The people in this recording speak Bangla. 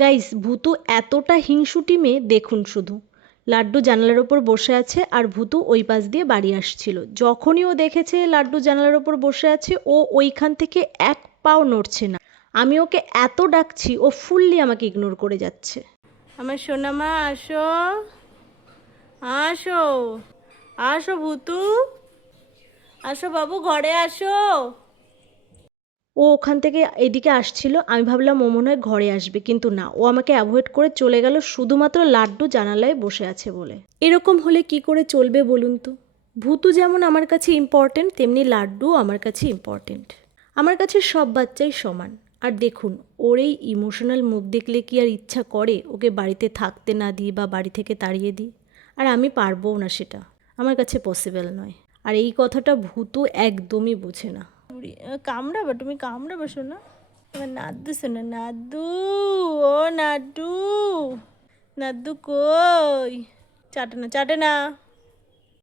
গাইস, ভূতু এতটা হিংসুটি মেয়ে দেখুন শুধু। লাড্ডু জানালার ওপর বসে আছে আর ভূতু ওই পাশ দিয়ে বাড়ি আসছিল। যখনই ও দেখেছে লাড্ডু জানালার ওপর বসে আছে, ও ওইখান থেকে এক পাও নড়ছে না। আমি ওকে এত ডাকছি, ও ফুললি আমাকে ইগনোর করে যাচ্ছে। আমার সোনামা আসো, আসো, আসো ভূতু, আসো বাবু, ঘরে আসো। ও ওখান থেকে এদিকে আসছিল, আমি ভাবলাম ও মনে হয় ঘরে আসবে, কিন্তু না, ও আমাকে অ্যাভয়েড করে চলে গেল শুধুমাত্র লাড্ডু জানালায় বসে আছে বলে। এরকম হলে কি করে চলবে বলুন তো? ভূতু যেমন আমার কাছে ইম্পর্টেন্ট, তেমনি লাড্ডুও আমার কাছে ইম্পর্টেন্ট। আমার কাছে সব বাচ্চাই সমান। আর দেখুন, ওর এই ইমোশনাল মুখ দেখলে কি আর ইচ্ছা করে ওকে বাড়িতে থাকতে না দিই বা বাড়ি থেকে তাড়িয়ে দিই? আর আমি পারবও না সেটা, আমার কাছে পসিবল নয়। আর এই কথাটা ভূতু একদমই বোঝে না। কামড়াবা, তুমি কামড়াবা শোনা, আমার নাদ্দু শোনা, নাদ্দু, ও নাড্ডু, নাদ্দু কই, চাটে না, চাটে না।